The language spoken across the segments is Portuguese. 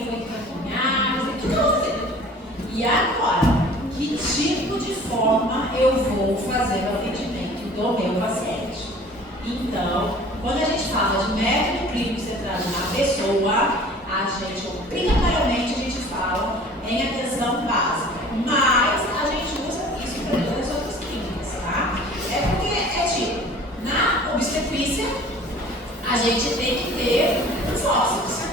eu vou encaminhar, o que eu vou fazer? E agora, que tipo de forma eu vou fazer o atendimento do meu paciente? Então, quando a gente fala de método clínico centrado na pessoa, a gente obrigatoriamente a gente fala em atenção básica, mas a gente usa isso para todas as outras clínicas, tá? É porque é tipo, na obstetrícia, a gente tem que ter um fórceps,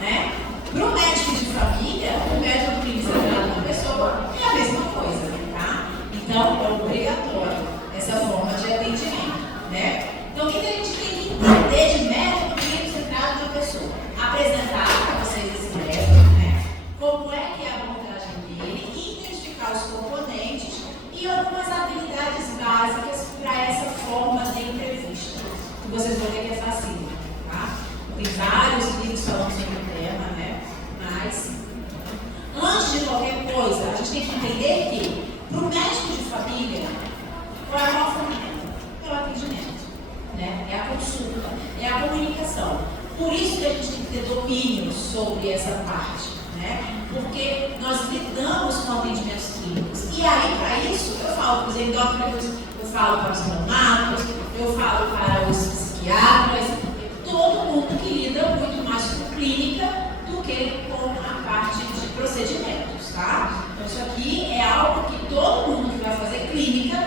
né? Para o médico de família, o método clínico centrado na pessoa é a mesma coisa, tá? Então, é obrigatório essa forma de atendimento, né? Então, o que a gente tem que entender de método clínico centrado na pessoa? Apresentar para vocês esse método, né? Como é que é a abordagem dele, identificar os componentes e algumas habilidades básicas para essa forma de entrevista. Que vocês vão ver que é fácil, tá? Tem vários livros falando sobre o tema, né? Mas, antes de qualquer coisa, a gente tem que entender que, para o médico de família, qual é a maior ferramenta? É o atendimento, né? É a consulta, é a comunicação. Por isso que a gente tem que ter domínio sobre essa parte, né? Porque nós lidamos com atendimentos clínicos. E aí, para isso, eu falo para os endócrinos, eu falo para os reumatos, eu falo para os psiquiatras, todo mundo que lida muito mais com clínica do que com a parte de procedimentos, tá? Então, isso aqui é algo que todo mundo que vai fazer clínica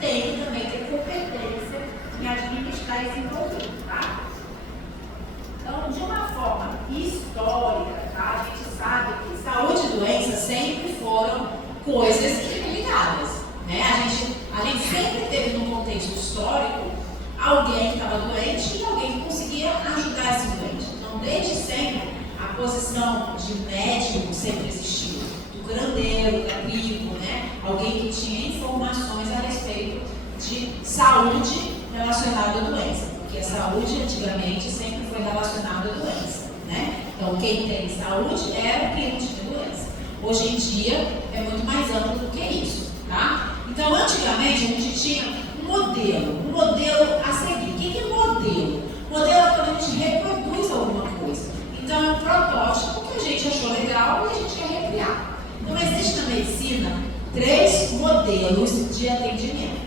tem que também ter competência em administrar esse produto, tá? Então, de uma forma histórica, tá? A gente sabe que saúde e doença sempre foram coisas interligadas, né? A gente sempre teve no contexto histórico alguém que estava doente e alguém que conseguia ajudar esse doente. Então, desde sempre, a posição de médico sempre existiu. Do curandeiro, do amigo, né? Alguém que tinha informações a respeito de saúde relacionada à doença. Porque a saúde, antigamente, sempre foi relacionada à doença, né? Então, quem tem saúde era quem tinha doença. Hoje em dia, é muito mais amplo do que isso, tá? Então, antigamente, a gente tinha um modelo a seguir. O que é modelo? Modelo é quando a gente reproduz alguma coisa. Então, é um protótipo que a gente achou legal e a gente quer recriar. Então, existe na medicina 3 modelos de atendimento.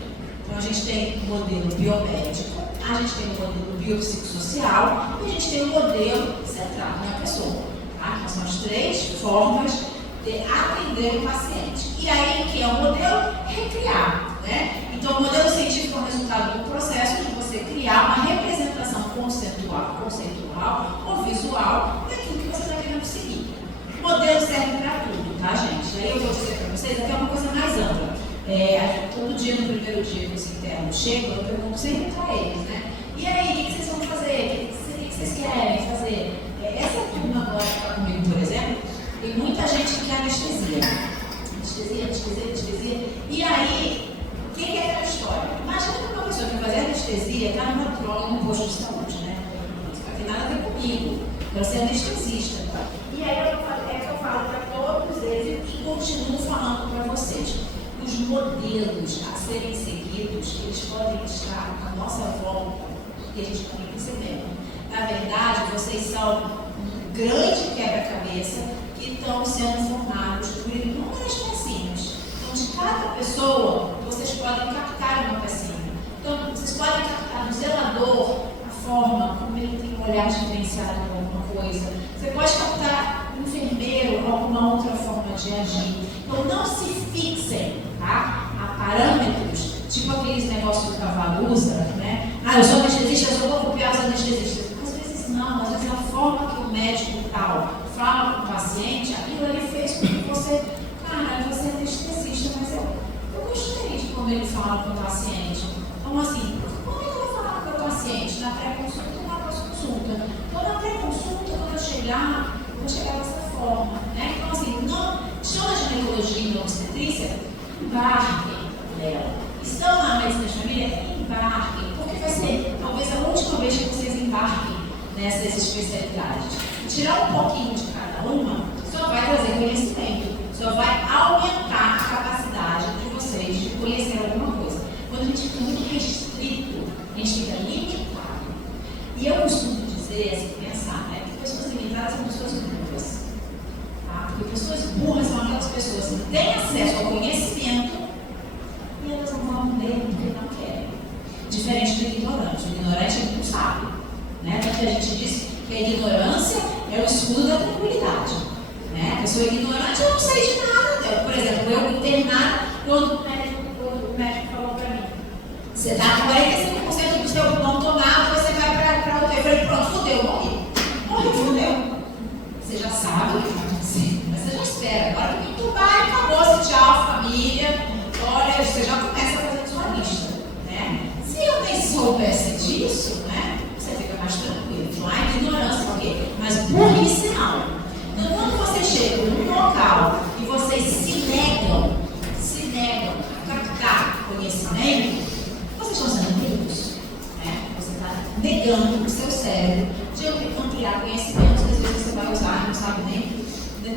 Então, a gente tem o modelo biomédico, a gente tem o modelo biopsicossocial e a gente tem o modelo centrado na pessoa. Tá? Então, são as 3 formas de atender o paciente. E aí, o que é o modelo? Recriar, né? Então, o modelo científico é o resultado do processo de você criar uma representação conceitual ou visual daquilo que você está querendo seguir. O modelo serve para tudo, tá, gente? Aí eu vou dizer para vocês até uma coisa mais ampla. Todo dia, no primeiro dia que os internos chegam, eu pergunto sempre para eles, né? E aí, o que vocês vão fazer? O que vocês querem fazer? Essa turma agora que está comigo, por exemplo, tem muita gente que quer anestesia. Anestesia. E aí, o que é aquela história? Imagina que uma pessoa que faz anestesia está numa droga no posto de saúde, né? Não tem nada a ver comigo. Eu ser anestesista. E aí eu falo para todos eles e continuo falando para vocês. Os modelos a serem seguidos, eles podem estar à nossa volta e a gente também percebendo. Na verdade, vocês são um grande quebra-cabeça que estão sendo formados por inúmeras pecinhas. Então, de cada pessoa, vocês podem captar uma pecinha. Então, vocês podem captar no zelador a forma como ele tem um olhar diferenciado para alguma coisa. Você pode captar no enfermeiro alguma outra forma de agir. Então, não se fixem, tá, a parâmetros, tipo aqueles negócios que o cavalo usa, né? Eu sou anestesista, eu só vou copiar os anestesistas. Às vezes não, às vezes a forma que o médico tal fala com o paciente, aquilo ele fez com que você, você é anestesista, mas eu gostei de como ele fala com o paciente. Então, assim, como é que eu vou falar com o meu paciente? Na pré-consulta ou na pós-consulta? Então, na pré-consulta, quando eu chegar, eu vou chegar dessa forma, né? Então, assim, não, estão na ginecologia e na obstetrícia, embarquem nela. Estão na medicina de família, embarquem, porque vai ser talvez a última vez que vocês embarquem nessas especialidades. Tirar um pouquinho de cada uma só vai trazer conhecimento, só vai aumentar a capacidade de vocês de conhecer alguma coisa. Quando a gente fica muito restrito, a gente fica limitado. E eu costumo dizer, assim, pensar, né, que pessoas limitadas são pessoas burras. pessoa ignorante, eu não sei de nada. Por exemplo, eu internado, quando o médico falou para mim, você está com 45% do seu pulmão tomado, você vai para o UTI. Eu falei, pronto, fudeu, morri. Fudeu. Você já sabe o que vai acontecer, mas você já espera. Agora que entubar, acabou-se, tchau, família. Olha, você já começa a fazer sua lista, né? Se eu nem soubesse disso, né, você fica mais tranquilo. Não há ignorância, por quê? Mas burrice não. Então, quando você chega num local e vocês se negam a captar conhecimento, vocês estão sendo burros, né? Você está negando o seu cérebro de ampliar conhecimentos que às vezes você vai usar e não sabe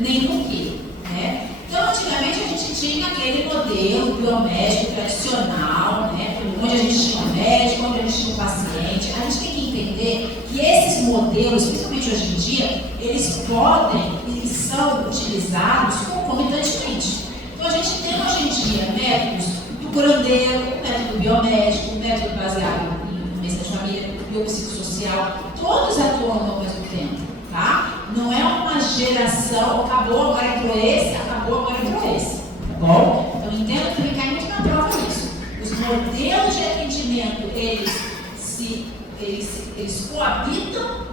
nem no que, né? Então, antigamente a gente tinha aquele modelo biomédico tradicional, né? Onde a gente tinha um médico, onde a gente tinha um paciente. A gente tem que entender que esses modelos, principalmente hoje em dia, eles podem e são utilizados concomitantemente. Então, a gente tem hoje em dia métodos do curandeiro, método biomédico, método baseado em medicina de família, biopsicossocial, todos atuam ao mesmo tempo, tá? Não é uma geração, acabou, agora entrou esse, acabou, agora entrou esse, tá bom? Então, entendo que cai muito na prova isso. Os modelos de atendimento, eles coabitam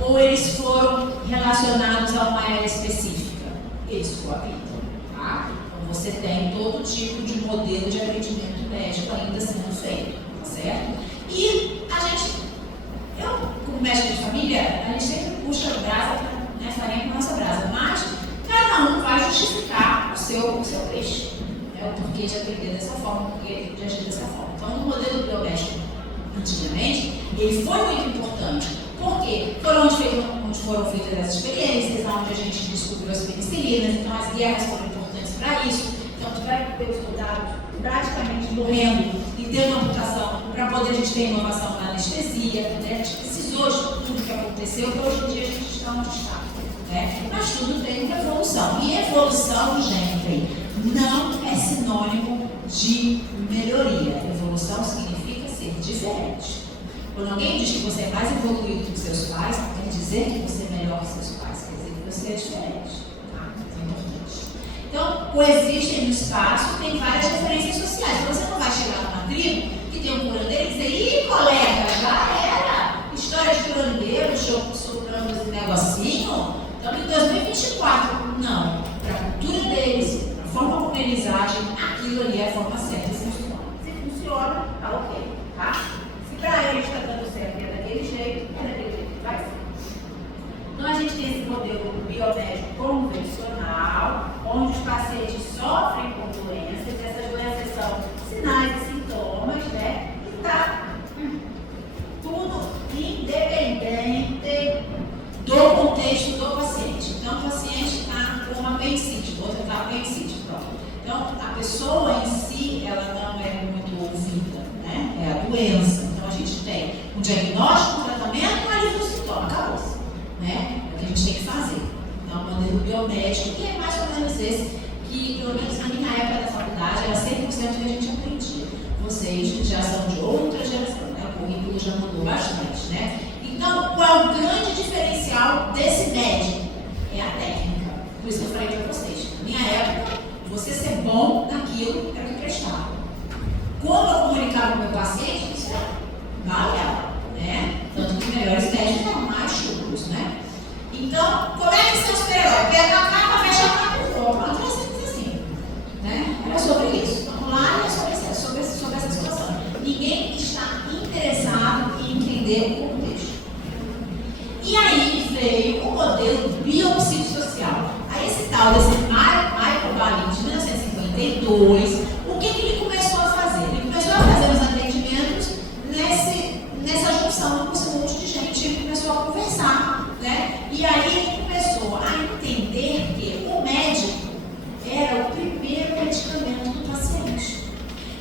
ou eles foram relacionados a uma área específica? Eles coabitam, tá? Então, você tem todo tipo de modelo de atendimento médico ainda sendo feito, tá certo? E eu, como médico de família, a gente sempre puxa a brasa, né, farinha com a nossa brasa, mas cada um vai justificar o seu peixe, né, o porquê de atender dessa forma, o porquê de agir dessa forma. Então, o modelo biomédico, antigamente, ele foi muito importante, porque onde foram feitas as experiências, onde a gente descobriu as penicilinas, então as guerras foram importantes para isso. Então, tu vai ter os soldados praticamente morrendo e tendo amputação para poder a gente ter inovação na anestesia, né? A gente precisou de tudo que aconteceu, para hoje em dia a gente está onde está, né? Mas tudo tem uma evolução. E evolução, gente, não é sinônimo de melhoria. Evolução significa ser diferente. Quando alguém diz que você é mais evoluído que os seus pais, não quer dizer que você é melhor que seus pais, quer dizer que você é diferente. Tá? Isso é importante. Então, coexistem no espaço, tem várias referências sociais. Então, você não vai chegar numa tribo que tem um curandeiro e dizer, ih, colega, já era! História de curandeiro, soprando esse negocinho. Então, em 2024, não. Para a cultura deles, para a forma como eles agem, aquilo ali é a forma certa de funcionar. Se funciona, tá ok, tá? Se para eles está dando certo e é daquele jeito, é daquele jeito que vai ser. Então, a gente tem esse modelo biomédico convencional, onde os pacientes sofrem com doenças, essas doenças são sinais e sintomas, né? E está tudo independente do contexto do paciente. Então, o paciente está com uma apendicite, o outro está com apendicite, pronto. Então, a pessoa em si, ela não é muito ouvida, né? É a doença. Então, a gente tem um diagnóstico, um tratamento, um alívio do sintoma, acabou-se, né? É o que a gente tem que fazer. Então, o modelo biomédico, que é mais ou menos esse, que pelo menos na minha época da faculdade, era 100% que a gente aprendia. Vocês já são de outra geração, né? O currículo já mudou bastante, né? Então, qual é o grande diferencial desse médico? É a técnica. Por isso que eu falei para vocês. Na minha época, você ser bom naquilo era o que prestava. Como eu comunicava com o meu paciente, isso é variável, né? Tanto que melhores médicos eram mais chulos, né? Então, como é que seu super-herói? Pega a capa, fecha a capa e voa. Pronto, é simples assim, né? Era sobre isso. Vamos lá, é sobre essa situação. Ninguém está interessado em entender o contexto. E aí veio o modelo biopsicossocial. Aí esse tal desse Michael Balin, de 1952, o que ele começou a fazer? Ele começou a fazer os atendimentos nessa junção com esse monte de gente, ele começou a conversar, né? E aí ele começou a entender que o médico era o primeiro medicamento do paciente.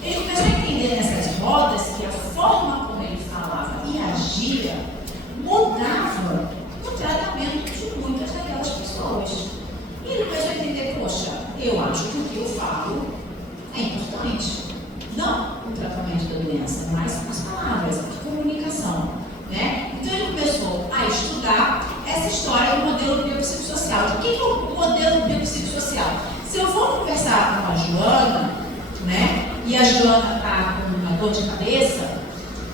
Ele começou a entender nessas rodas que a forma como ele falava e agia mudava o tratamento de muitas daquelas pessoas. E ele começou a entender, poxa, eu acho que o que eu falo é importante. Não o tratamento da doença, mas as palavras, a comunicação, né? Então ele começou a estudar essa história do modelo biopsicossocial. O que é o modelo biopsicossocial? e a Joana está com uma dor de cabeça,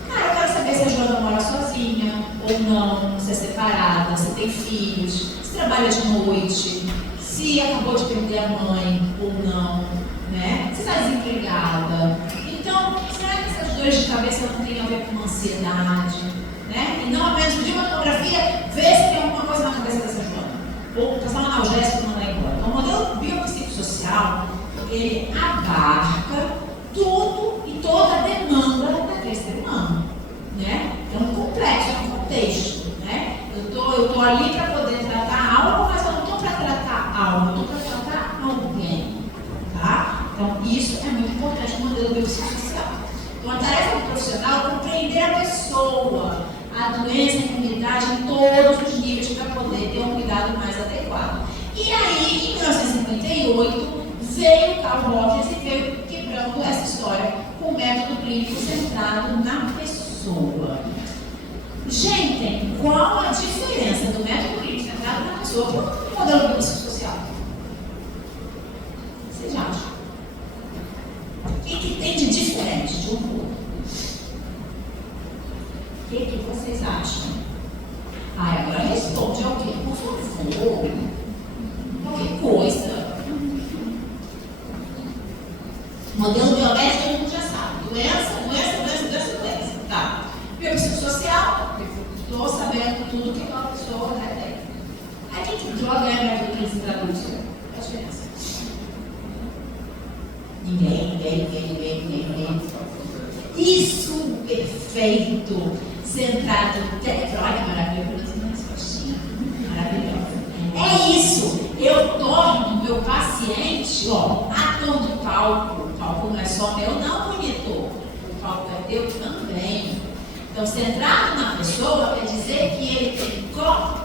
cara, eu quero saber se a Joana mora sozinha ou não, se é separada, se tem filhos, se trabalha de noite, se acabou de perder a mãe ou não, né? Se está desempregada. Então, será que essas dores de cabeça não têm a ver com ansiedade? Né? E não apenas pedir uma tomografia, ver se tem alguma coisa na cabeça dessa Joana. Ou passar um analgésico e mandar embora. Então, o modelo biopsicossocial, ele abarca tudo e toda a demanda daquele ser humano. Né? É um complexo, é um contexto. Né? Eu estou ali para poder tratar algo, mas eu não estou para tratar algo, eu estou para tratar alguém. Tá? Então, isso é muito importante no modelo biopsicossocial. Então, a tarefa do profissional é compreender a pessoa, a doença, a comunidade, em todos os níveis para poder ter um cuidado mais adequado. E aí, em 1958, veio o Carl Rogers e veio quebrando essa história com o método clínico centrado na pessoa. Gente, qual a diferença do método clínico centrado na pessoa para o modelo biopsicossocial? Vocês acham? O que tem de diferente de um para o outro? O que vocês acham? Agora responde alguém, por favor. Qualquer coisa. Modelo biomédico todo mundo já sabe. Doença. Tá. Biopsicossocial, estou sabendo tudo que aquela pessoa vai ter. Aí que droga é método que se traduz? Qual a diferença? Ninguém. Isso, perfeito. Centrado no olha, maravilhoso, maravilhoso. É isso. Eu torno o meu paciente, ator do palco. O palco não é só meu, não, monitor. O palco é teu também. Então, centrado na pessoa quer dizer que ele tem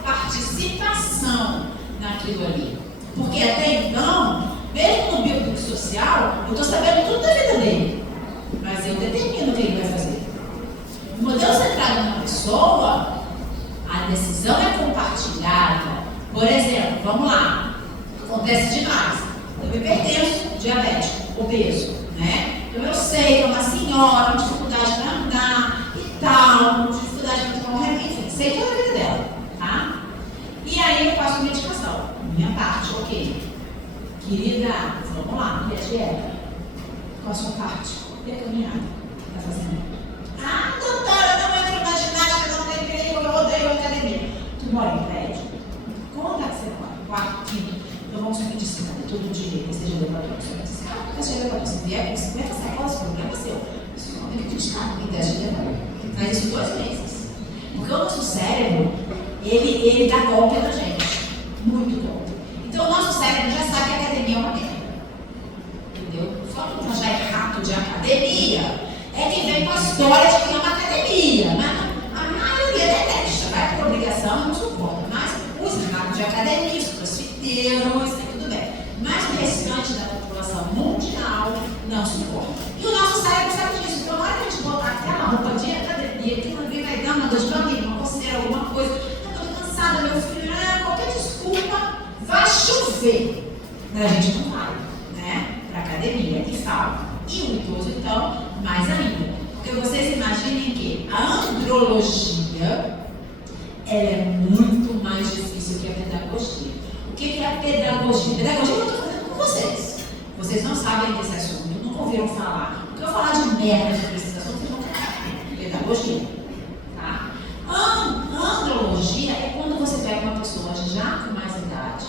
participação naquilo ali. Porque até então, mesmo no biopsicossocial, eu estou sabendo tudo da vida dele. Mas eu determino o que ele vai fazer. No modelo centrado na pessoa, a decisão é compartilhada. Por exemplo, vamos lá. Acontece demais. Eu me hipertenso, diabético, obeso, né? Então eu sei que é uma senhora com dificuldade para andar e tal, com dificuldade para tomar um remédio, enfim, sei toda a vida dela, tá? E aí eu faço medicação, minha parte, ok. Querida, vamos lá, e a dieta? Qual a sua parte? E a caminhada? Tá fazendo? Ah, doutora, não entro na ginástica, não tem perigo, eu odeio academia. Tu mora em prédio? Quanto é que você mora? Quarto, quinto. Então vamos subir de escada, todo dia, seja elevador, sobe de escada, desce de elevador. Se vier com 50 sacolas, o problema é seu. Só tem que de escada e desce de elevador. Faz isso 2 meses. Porque o nosso cérebro, ele dá golpe na gente. Muito golpe. Então o nosso cérebro já sabe que a academia é uma merda. Entendeu? Só que nós já é rato de academia. É que vem com a história de que é uma academia, mas a maioria detesta, vai por obrigação e não suporta. Mas os ratos de academia, os crossfiteiros, tudo bem. Mas o restante da população mundial não suporta. E o nosso cérebro sabe disso. Então, na hora que a gente botar aquela roupa de academia, que alguém vai dar uma dor de barriga, uma coceira, alguma coisa, eu tô cansada, meu filho, qualquer desculpa, vai chover. Mas a gente não vai, né? Pra academia e fala. E o idoso, então, mais ainda. Porque vocês imaginem que a andrologia ela é muito mais difícil que a pedagogia. O que é a pedagogia? Pedagogia eu estou fazendo com vocês. Vocês não sabem desse assunto, nunca ouviram falar. Porque eu falar de merda sobre esse assunto, vocês vão falar. Pedagogia. Tá? Andrologia é quando você pega uma pessoa já com mais idade,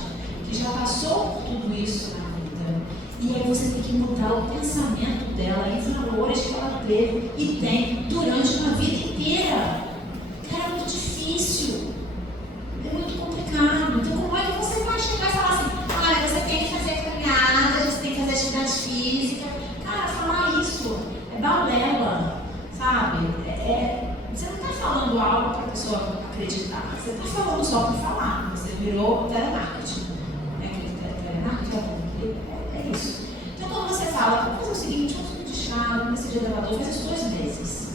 que já passou por tudo isso na vida, e aí você tem que mudar o pensamento dela e valores que ela teve e tem durante uma vida inteira. Cara, é muito difícil. É muito complicado. Então, como é que você vai chegar e falar assim, olha, você tem que fazer caminhada, você tem que fazer atividade física. Cara, falar isso é balela, sabe? Você não está falando algo para a pessoa acreditar. Você está falando só para falar. Você virou telemarketing. Telemarketing é isso. Então, quando você fala, vamos fazer o seguinte, vamos subir de escada, vamos descer de elevador, faz isso 2 meses.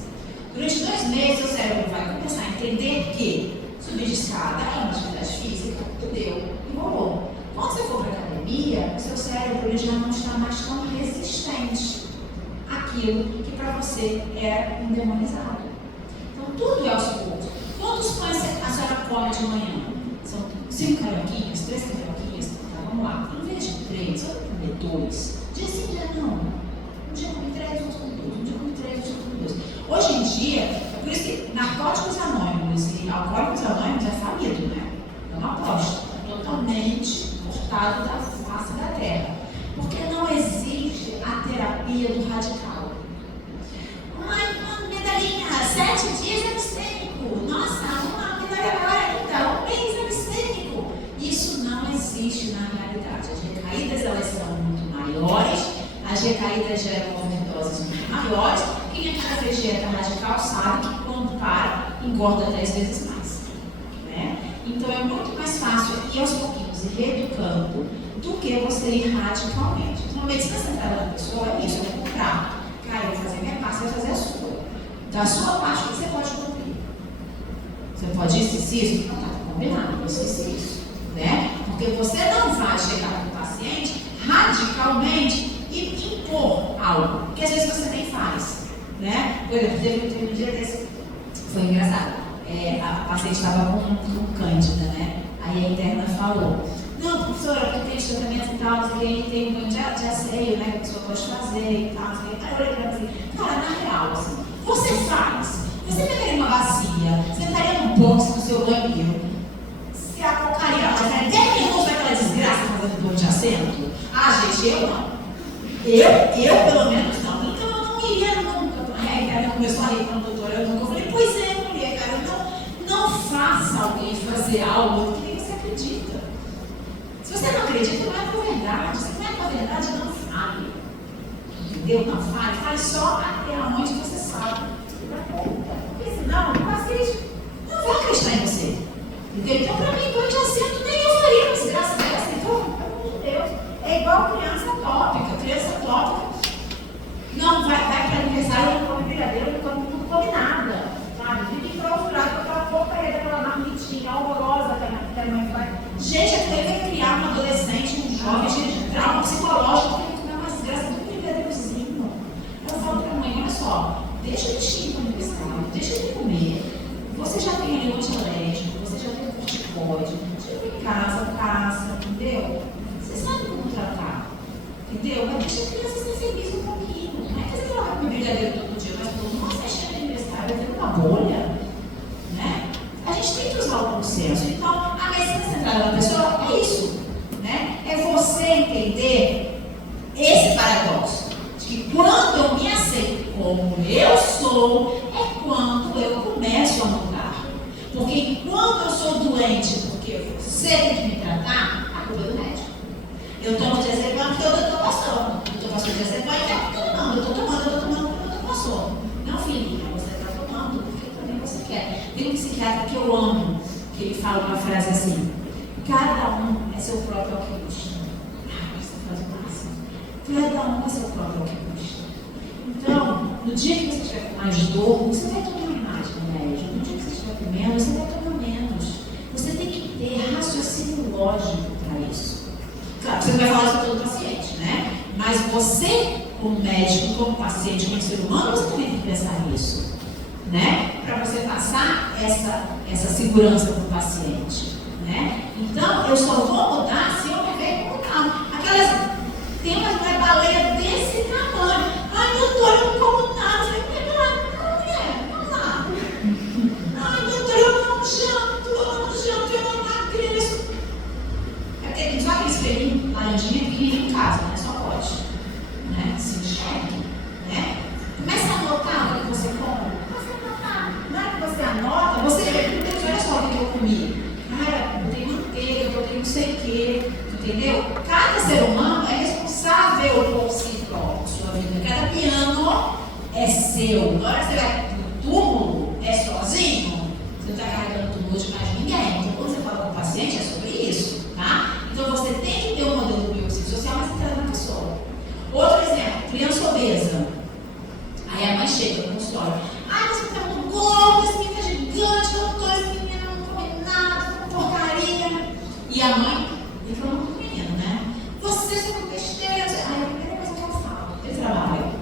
Durante 2 meses, o cérebro vai começar a entender que subir de escada é uma atividade física, entendeu? E rolou. Quando você for para a academia, o seu cérebro ele já não está mais tão resistente aquilo que para você era endemonizado. Então tudo é aos poucos. Quantos pães a senhora come de manhã? São 5 carioquinhas, 3 carioquinhas? Então vamos lá. Em vez de 3, eu vou comer 2. Dia sim, dia não. Um dia eu comi 3, outro comi 2. Um dia eu comi 3, outro comi 2. Hoje em dia, por isso que Narcóticos Anônimos e Alcoólicos Anônimos é falido, né? É uma aposta. Totalmente cortado da face da terra. Porque não existe a terapia do radical. Uma medalhinha, 7 dias abstêmico. Nossa, uma medalha agora, então, um mês abstêmico. Isso não existe na realidade. As recaídas, elas são muito maiores. As recaídas geram overdoses muito maiores. Quem já fez dieta radical sabe que quando para, engorda 10 vezes mais. Né? Então é muito mais fácil ir aos pouquinhos e reeducando do que você ir radicalmente. Então, a medicina centrada da pessoa é isso, é comprar. Cara, eu vou fazer minha parte, você vai fazer a sua. Da sua parte, o que você pode cumprir? Você pode isso? Não, tá combinado, isso. Né? Porque você não vai chegar com o paciente radicalmente e impor algo, que às vezes você nem faz. Né? Por exemplo, teve um dia desse, foi engraçado. A paciente estava com cândida, né? Aí a interna falou: não, professora, porque tem tratamento e tal, tem um banho de asseio, né? Que a pessoa pode fazer e tal. Aí eu olhei para ela assim: cara, na real, assim, você faz. Você pegaria uma bacia, sentaria no box no seu banheiro, se a porcaria, mas 10 minutos daquela desgraça fazendo banho de assento? Ah, gente, eu não. Eu pelo menos não. Então eu não iria nunca. Ela começou a rir com a doutora, eu nunca falei: pois é, mulher, cara, não faça alguém fazer algo que nem você acredita. Se você não acredita, não é por verdade. Se não é por verdade, não fale. Entendeu? Não fale. Fale só até onde você sabe. Porque senão o paciente não vai acreditar em você. Entendeu? Então, para mim, banho de assento, nem eu faria uma desgraça dessa. Então, pelo amor de Deus, é igual criança tópica. Criança tópica não vai para aniversário, não come brigadeiro, não come nada. Sabe? Vive clausurado com aquela porcaria daquela marmitinha horrorosa que a mãe faz. Gente, aquilo aí vai criar um adolescente, um jovem, de trauma psicológico, porque ele comer uma desgraça do brigadeirozinho. Eu falo para a mãe: olha só, deixa ele ir para o aniversário, deixa ele comer. Você já tem ali um antialérgico, você já tem um corticoide, chega em casa, passa, entendeu? Você sabe como tratar, entendeu? Mas deixa a criança ser feliz um pouquinho. Não é que ela vai comer brigadeiro todo dia, mas todo mundo vai chega no aniversário, vai ter uma bolha, né? A gente tem que usar o bom senso. Então, a medicina centrada da pessoa é isso, né? É você entender esse paradoxo de que quando eu me aceito como eu sou, é quando eu começo a mudar. Porque quando eu sou doente, porque você tem que me tratar, a culpa é do médico. Eu tomo diazepam porque o doutor passou. O doutor passou diazepam e tá todo mundo. Eu tô tomando porque o doutor passou. Não, filhinha, você está tomando porque também você quer. Tem um psiquiatra que eu amo, que ele fala uma frase assim: cada um é seu próprio alquimista. Essa frase é máxima. Cada um é seu próprio alquimista. Então, no dia que você estiver com mais dor, você vai tomar mais remédio. No dia que você estiver com menos, você vai tomar menos. Você tem que ter raciocínio lógico para isso. Claro, você não vai falar isso para todo paciente, né? Mas você, como médico, como paciente, como ser humano, você também tem que pensar nisso, né? Para você passar essa segurança para o paciente, né? Então, eu só vou mudar se eu me ver como tal. Tem uma baleia desse tamanho. Ai, doutor, eu não como nada. Eu falei: vamos lá. Ai, doutor, eu não janto, eu não emagreço. É porque só aquele espelhinho laranjinha pequenininho em casa, né? Só pode. Né? Se enxergue, né? Começa a anotar o que você come. Na hora que você anota, você vê, olha só o que eu comi. Cara, eu botei manteiga, eu botei não sei o quê. Entendeu? Cada ser humano é responsável por si próprio, sua vida. Cada piano é seu. Na hora que você vai pro túmulo, é sozinho. Você não está carregando o túmulo de mais ninguém. Então, quando você fala com o paciente, é sobre isso, tá? Então, você tem que ter um modelo biopsicossocial, mas centrado na pessoa. Outro exemplo, criança obesa. Aí a mãe chega no consultório: ai, você está muito gorda, esse menino é gigante, doutor, esse menino não come nada, porcaria. E a mãe reclama com o menino, né? Você só com besteira. Aí a primeira coisa que eu falo: ele trabalha.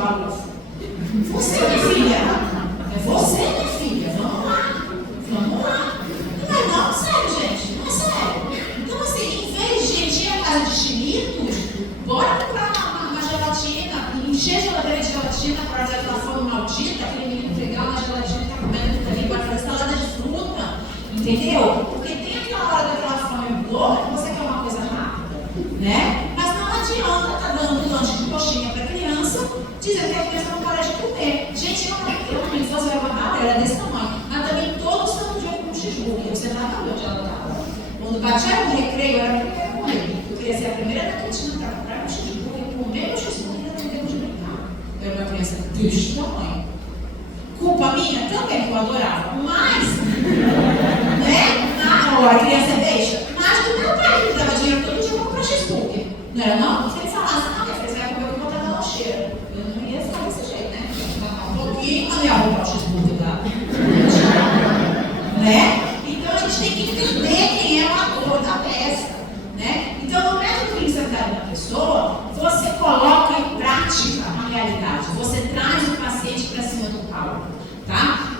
balufo. Você, minha filha. É você, minha filha. Vamos lá. Vamos lá. Não é não, sério, gente. Não é sério. Então, assim, em vez de encher a casa de chinitos, bora comprar uma gelatina e encher a geladeira de gelatina para fazer aquela fome maldita, aquele menino pegar uma gelatina e tá comendo tudo ali, bora fazer salada de fruta. Entendeu? Porque tem aquela hora daquela fome louca que você quer uma coisa rápida, né? Mas não adianta estar dando lanche de coxinha para criança, dizendo que a criança não para de comer. Gente, eu na minha infância eu era desse tamanho, mas também todo santo dia com um cheeseburger. Você não sabe onde ela estava. Quando batia no recreio, eu era muito com ele. Eu queria ser a primeira da cantina para comprar um cheeseburger, comer o cheeseburger e não ter de brincar. Eu era uma criança deste tamanho. Culpa minha também, que eu adorava. Mas, né? Eu era criança deixa. Mas do meu pai, que dava dinheiro todo dia para comprar cheeseburger. Não era não? Se ele falasse, não, minha filha, você vai comer com botar na lancheira. Eu não ia ficar desse jeito, né? Um pouquinho, mas ia roubar o cheeseburger lá. Né? Então a gente tem que entender quem é o ator da peça. Né? Então, no método clínico sanitário da pessoa, você coloca em prática a realidade. Você traz o paciente para cima do palco. Tá?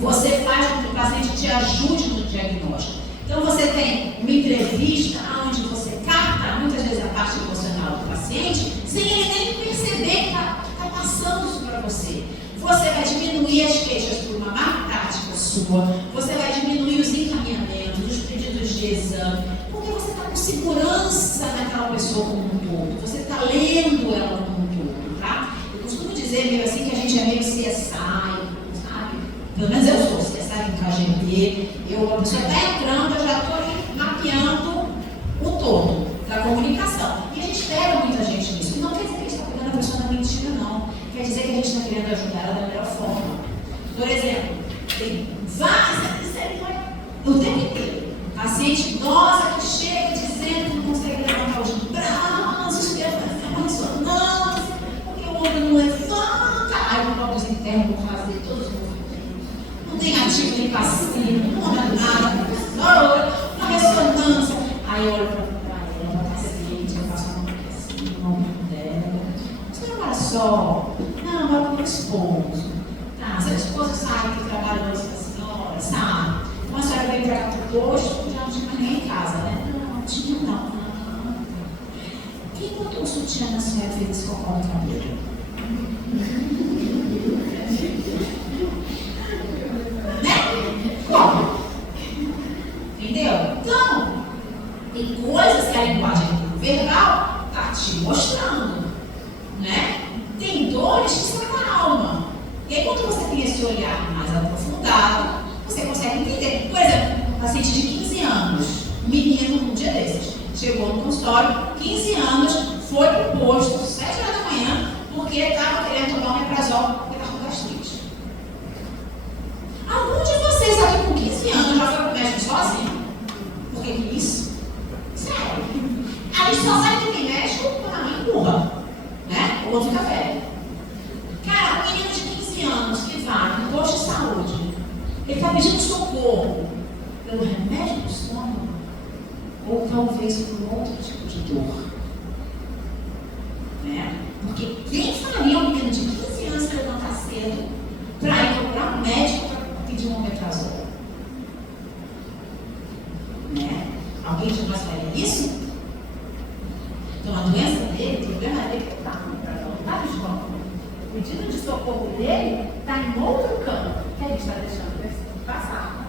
Você faz com que o paciente te ajude no diagnóstico. Então, você tem uma entrevista onde você capta muitas vezes a parte emocional do paciente, sem ele nem perceber que está passando isso para você. Você vai diminuir as queixas por uma má prática sua, você vai diminuir os encaminhamentos, os pedidos de exame, porque você está com segurança naquela pessoa como um todo, você está lendo ela como um todo, tá? Eu costumo dizer meio assim que a gente é meio CSI, sabe? Pelo menos eu sou CSI em KGB, a pessoa está entrando, eu já estou mapeando o todo da comunicação. E a gente pega muita gente nisso. Não quer dizer que a gente está pegando a pessoa na mentira, não. Quer dizer que a gente está querendo ajudar ela da melhor forma. Por exemplo, tem várias, o tempo inteiro, paciente idosa que chega dizendo que não consegue levantar os braços, que é uma ressonância, porque o ombro não levanta, aí o próprio interno vão fazer todos os movimentos. Não tem ativo nem passivo, não é nada, uma ressonância. Aí eu olho para ela, paciente, eu faço uma assim, no ombro dela. Você não vai só, não, vai com o esposo. Tá, seu esposo sabe que trabalha hoje com a senhora, sabe? Então a senhora veio para cá para o posto, já não tinha mais ninguém em casa, né? Não, tinha não. Quem botou o sutiã na senhora e fez esse cocô no cabelo? Né? Como? Entendeu? Então, tem coisas que a linguagem verbal está te mostrando, né? Tem dores que são na alma. E aí, quando você tem esse olhar mais aprofundado, você consegue entender. Por exemplo, um paciente de 15 anos, um menino, um dia desses, chegou no consultório, 15 anos, foi pro posto, 7 horas da manhã, porque estava querendo tomar um omeprazol porque estava com gastrite. Algum de vocês aqui com 15 anos já foi pro médico sozinho? Por que isso? Sério. Aí só sabe que tem médico quando a mãe empurra, né? Ou fica velho. Cara, um menino de 15 anos que vai no posto de saúde, ele está pedindo socorro pelo remédio do estômago ou talvez por outro tipo de dor. Né? Porque quem faria um menino de 15 anos levantar cedo para ir procurar um médico para pedir um omeprazol? Né? Alguém de nós faria isso? Então a doença dele, o problema dele é que está no omeprazol, não está no estômago. O pedido de socorro dele está em outro campo que a gente está deixando passar.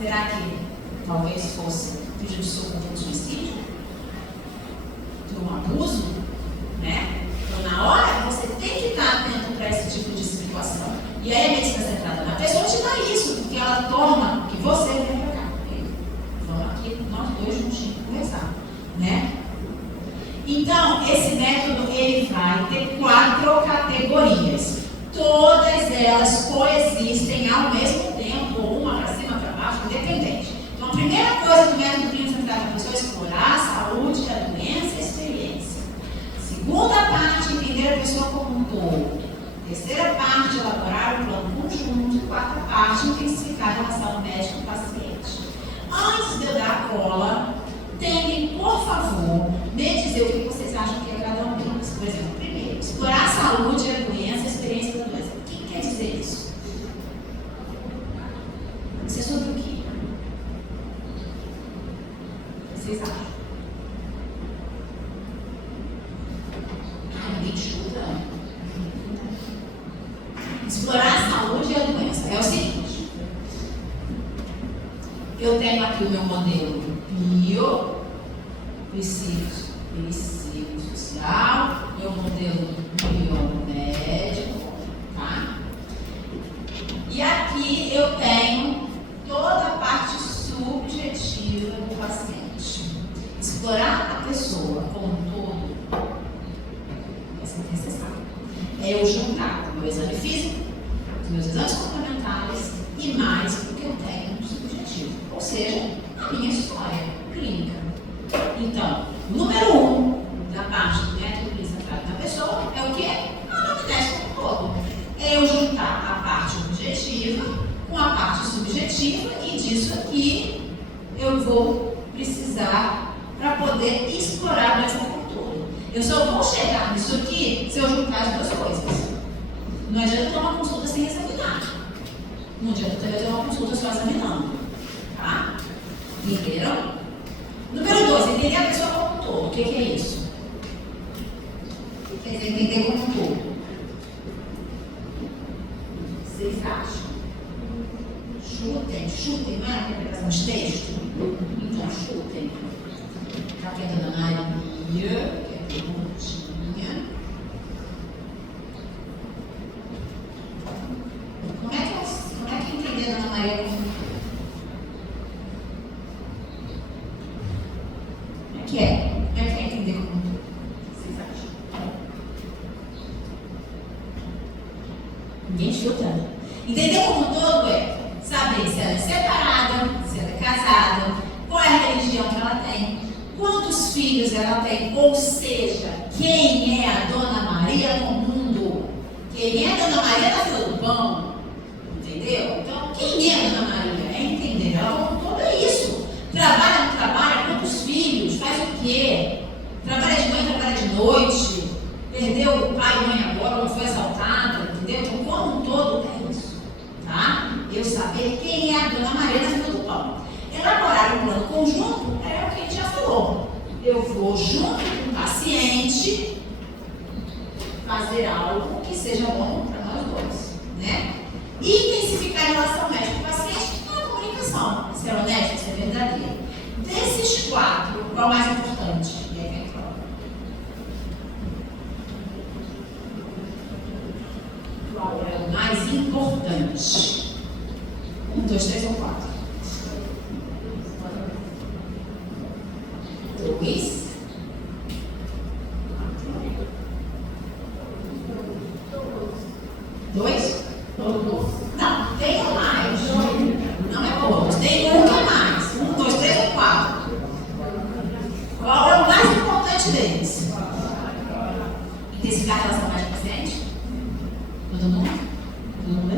Será que talvez fosse pedido de socorro de um suicídio? De um abuso? Né? Então, na hora, você tem que estar atento para esse tipo de situação. E aí, a medicina centrada na pessoa te dá isso, porque ela torna que você vem para cá. Vamos aqui, nós dois juntinhos conversar. Né? Então, esse método ele vai ter 4 categorias. Todas elas coexistem ao mesmo tempo, uma para cima, para baixo, independente. Então, a primeira coisa do método clínico centrado na pessoa é explorar a saúde, a doença e a experiência. Segunda parte, entender a pessoa como um todo. Terceira parte, elaborar um plano conjunto. Quarta parte, intensificar a relação médico-paciente. Antes de eu dar a cola, tentem, por favor, me dizer o que vocês acham que é cada um deles. Por exemplo, primeiro, explorar a saúde e a doença Explorar a saúde e a doença. É o seguinte. Eu tenho aqui o meu modelo psicossocial, meu modelo biomédico, tá? E aqui eu tenho toda a parte subjetiva do paciente. Explorar a pessoa como um todo vai ser necessário. É eu juntar o meu exame físico, os meus exames complementares e mais o que eu tenho subjetivo. Ou seja, a minha história clínica. Então, o número 1 da parte do método centrado na pessoa é o quê? A anamnese como um todo. É eu juntar a parte objetiva com a parte subjetiva e disso aqui eu vou precisar para poder explorar a doença como um todo. Eu só vou chegar nisso aqui se eu juntar as duas coisas. Não adianta eu ter uma consulta sem examinar. Não adianta eu ter uma consulta só examinando. Tá? Entenderam? Número 2, entender a pessoa como um todo. O que é isso? Quer dizer, entender como um todo. Vocês acham? Chutem, não é a interpretação de texto? Então, chutem. Tá aqui a dona Maria, que é a perguntinha. Como é que entender a dona Maria como um todo? Como é que é? Como é entender como um todo? Vocês acham? Ninguém chuta. Entender como um todo é saber se ela é separada, se ela é casada, qual é a religião que ela tem, quantos filhos ela tem, ou seja, quem é a Dona Maria no mundo, quem é a Dona Maria da fila do pão, entendeu? Então, quem é a Dona Maria? É entender ela como um todo, é isso. Trabalha, não trabalha, quantos filhos, faz o quê? Trabalha de manhã, trabalha de noite, perdeu o pai e mãe agora, não foi assaltada, entendeu? Então, como um todo, é isso, tá? Eu saber quem é a Dona Maria na fila do pão. Elaborar um plano conjunto é o que a gente já falou. Eu vou, junto com o paciente, fazer algo que seja bom para nós dois, né? Intensificar a relação médico-paciente na comunicação. Ser honesto, ser verdadeiro. Desses 4, qual é o mais importante? E aí vem a prova. Qual é o mais importante? 1, 2, 3 ou 4? 2. Não, tem mais. Não é todos. Tem um que é mais. 1, 2, 3 ou 4. Qual é o mais importante deles? Intensificar a relação mais paciente? Todo mundo? Todo mundo é?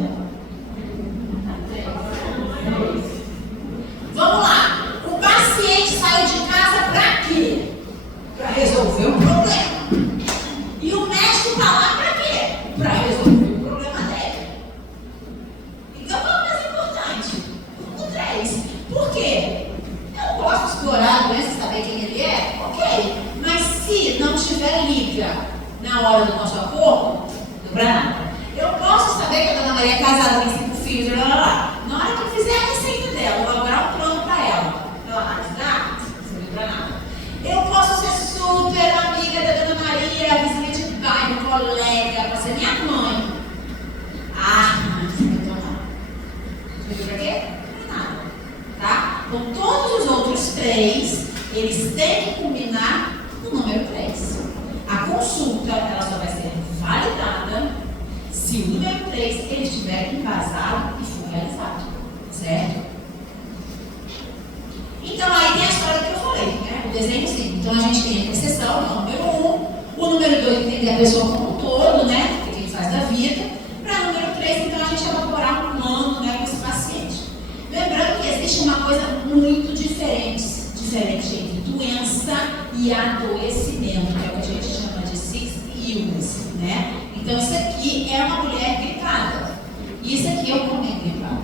Vamos lá. O paciente saiu de casa para quê? Para resolver o problema. E o médico está lá para quê? Para resolver o problema dele. Então, qual é o mais importante? O 3. Por quê? Eu posso explorar a doença e saber quem ele é? Ok. Mas se não tiver liga na hora do nosso acordo, não dá nada. Eu posso saber que a Dona Maria é casada, tem 5 filhos, blá blá blá. Na hora que eu fizer a receita dela, eu vou elaborar um plano para ela. Ela vai ajudar? Não serve para nada. Eu posso ser super amiga da Dona Maria, vizinha de bairro, colega, pode ser minha mãe. Ah, não serve para nada. Serve para quê? Para nada. Tá? Então, todos os outros 3, eles têm que combinar no número 3. A consulta, ela só vai ser validada se o número 3 ele estiver embasado e for realizado, certo? Então aí tem a história que eu falei, né? O desenhozinho. Então a gente tem a interseção, o número 1, o número 2 entender a pessoa como um todo, né? O que ele faz da vida. Para o número 3, então a gente elaborar um plano, né, com esse paciente. Lembrando que existe uma coisa muito diferente entre doença e adoecimento, que é o que a gente chama de sick illness, né? Então, isso aqui é uma mulher gripada. E isso aqui é um homem gripado.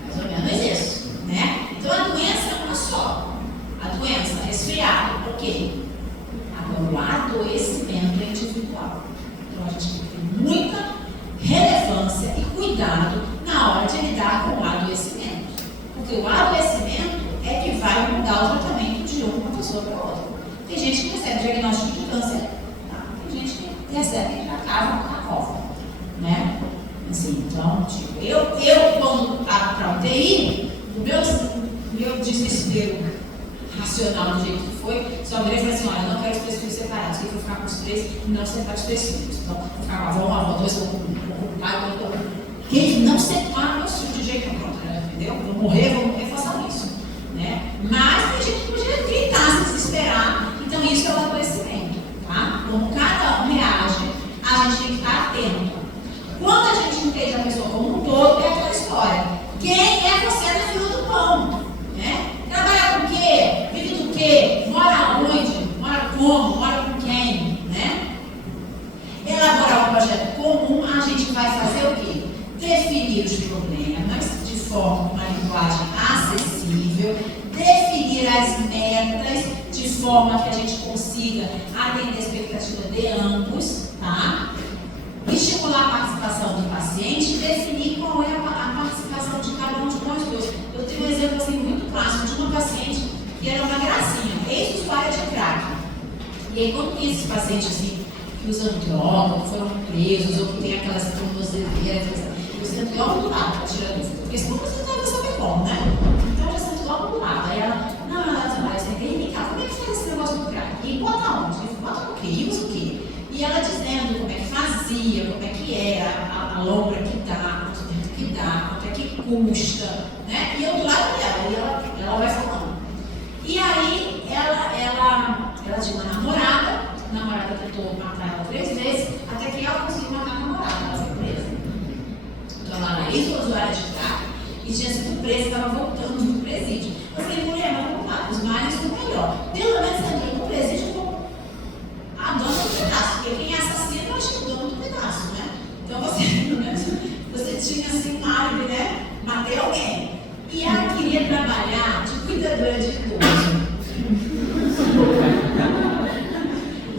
Mais ou menos isso, né? Então, a doença é uma só. A doença, resfriado, ok. Agora, o adoecimento é individual. Então, a gente tem que ter muita relevância cuidado na hora de lidar com o adoecimento. Porque o adoecimento é que vai mudar o tratamento de uma pessoa para outra. Tem gente que recebe diagnóstico de câncer, tá? Tem gente que recebe e já acaba com a cova, né? Assim, então, tipo, eu quando estava para a UTI, o meu desespero racional do jeito que foi, só virei e falei assim, olha, eu não quero os 3 filhos separados, eu vou ficar com os 3 e não separar os 3 filhos. Então, vou ficar com a avó, uma avó, 2, vou com o pai, vou com quem não separa meus filhos de jeito nenhum, entendeu? Vou morrer, façam isso, né? Mas tem gente que podia gritar, se desesperar, então isso é o adoecimento, tá? Como cada um reage, a gente tem que estar atento. Quando a gente entende a pessoa como um todo, é aquela história. Quem é você na fila do pão? Né? Trabalha com o quê? Vive do quê? Mora onde? Mora como? Mora com quem? Né? Elaborar um projeto comum, a gente vai fazer o quê? Definir os problemas de forma, uma linguagem acessível, definir as metas de forma que a gente consiga atender a expectativa de ambos, tá? Estimular a participação do paciente e definir qual é a participação de cada um de nós dois. Eu tenho um exemplo assim, muito clássico de uma paciente que era uma gracinha, ex-usuária de crack. E aí, quando tem esses pacientes assim, que usam droga, que foram presos, ou que tem aquelas tornozeleiras, você tem logo do lado para tirar dúvida. Porque senão você não vai saber como, né? Então já sente logo do lado. Aí ela, não, ela você tem que indicar, como é que faz esse negócio do crack? E bota onde? Bota o quê? E usa o quê? E ela dizendo como é que fazia, como é que era, a lombra que dá, quanto tempo que dá, quanto é que custa, né? E eu do lado dela, e ela vai falando. E aí, ela tinha uma namorada, a namorada tentou matar ela 3 vezes, até que ela conseguiu matar a namorada, ela foi presa. Então ela era ex-usuária de crack e tinha sido presa, estava voltando do presídio. Eu falei, mulher, mas vamos lá, os males são melhor. Pelo menos você entrou no presídio com a dona do pedaço, porque quem é assassino, eu acho que é o dono do pedaço, né? Então você tinha assim um álibi, né? Matei alguém. E ela queria trabalhar de cuidadora de idoso.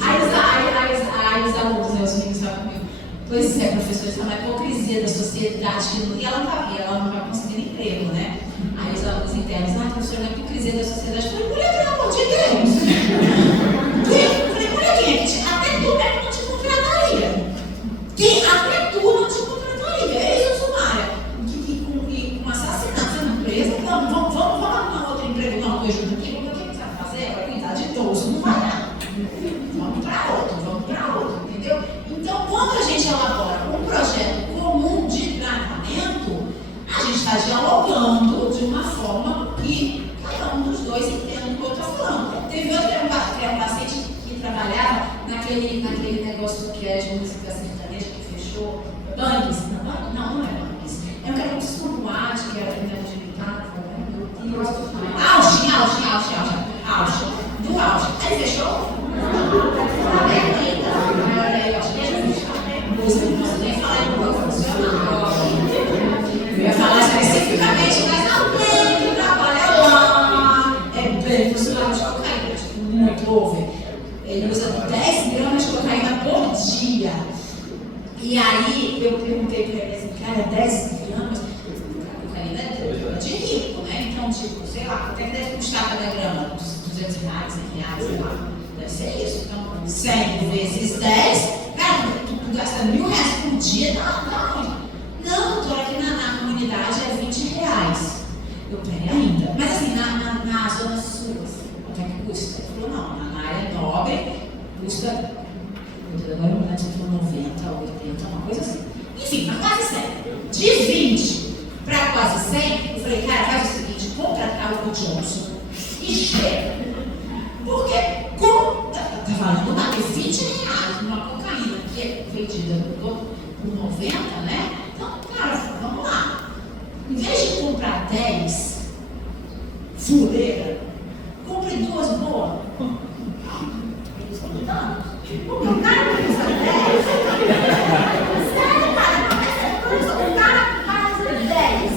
Aí os alunos, né, os meninos estavam comigo. Pois é, professor, isso é uma hipocrisia da sociedade. E ela não vai conseguir emprego, né? Aí os alunos internos, professor, não é hipocrisia da sociedade. Eu falei, mulher, pelo amor de Deus! Até tu mesmo não te contrataria. Até tu não te contrataria. Ex-usuária. E com assassinato sendo presa, vamos arrumar outro emprego, não, que eu ajudo aqui. O que você vai fazer? Vai cuidar de idoso, não vai dar. Vamos para outro, entendeu? Então, quando a gente elabora um projeto comum de tratamento, a gente está dialogando de uma forma que cada um dos dois entenda o que eu estou falando. Teve um paciente que trabalhava naquele negócio que é de música sertaneja que fechou. Bangs? Não é Bangs. É um cara que se como arte, que era aquele negócio de guitarra. Auge. Do Auge. Aí fechou? Tá vendo ainda? Eu acho que é música, não posso nem falar em qual funcional. Eu ia falar especificamente, mas alguém que trabalha lá é bem funcional de cocaína, tipo, muito over. Ele usa 10 gramas de cocaína por dia. E aí eu perguntei para ele assim, cara, 10 gramas? A cocaína é de rico, né? Então, tipo, sei lá, quanto é que deve custar cada grama? 200 reais, 100 reais, sei lá. Deve ser isso. Então, 100 vezes 10, cara, tu gasta R$1.000 por dia, tá onde? Não, doutora, aqui na comunidade é 20 reais. Eu peraí ainda. Mas assim, na zona sul, assim, quanto é que custa? Ele falou, não, na área nobre, custa, agora eu não lembro se foi 90, 80, uma coisa assim. Enfim, mas quase 100. De 20 para quase 100, eu falei, cara, faz o seguinte, contratar o Johnson e chega. Porque, tá valendo mais de 20 reais uma cocaína que é vendida por 90, né? Então, cara, vamos lá. Em vez de comprar 10 fuleira, compre 2 boas. Eles estão mudando. O cara que usa 10. Sério, cara, o cara usa 10.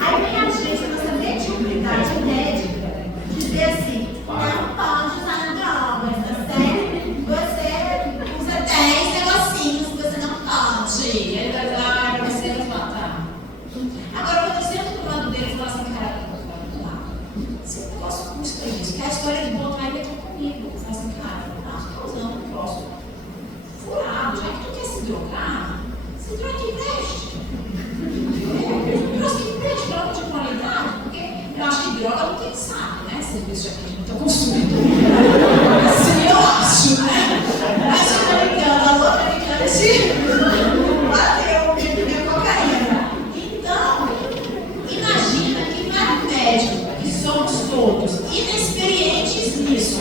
Aí vem a gente, nossa mediunidade médica, dizer assim: não pode usar drogas, você usa 10 negocinhos que você não pode. Ele vai falar, você não pode. Agora, quando eu sento do lado dele e falo assim, cara, vamos lá. Se o negócio custa isso, que a história de botar ele aqui comigo. Eu falo assim, cara, acho que eu usando um troço furado, já que tu quer se drogar, se droga que preste. Um troço que preste, droga de qualidade, porque eu acho que droga não tem saco, né? Serviço aqui de muito consumidor. Assim eu acho, né? Mas se eu brincando, a outra brincando, se bateu minha cocaína. Então, imagina que para o médico, que somos todos inexperientes nisso,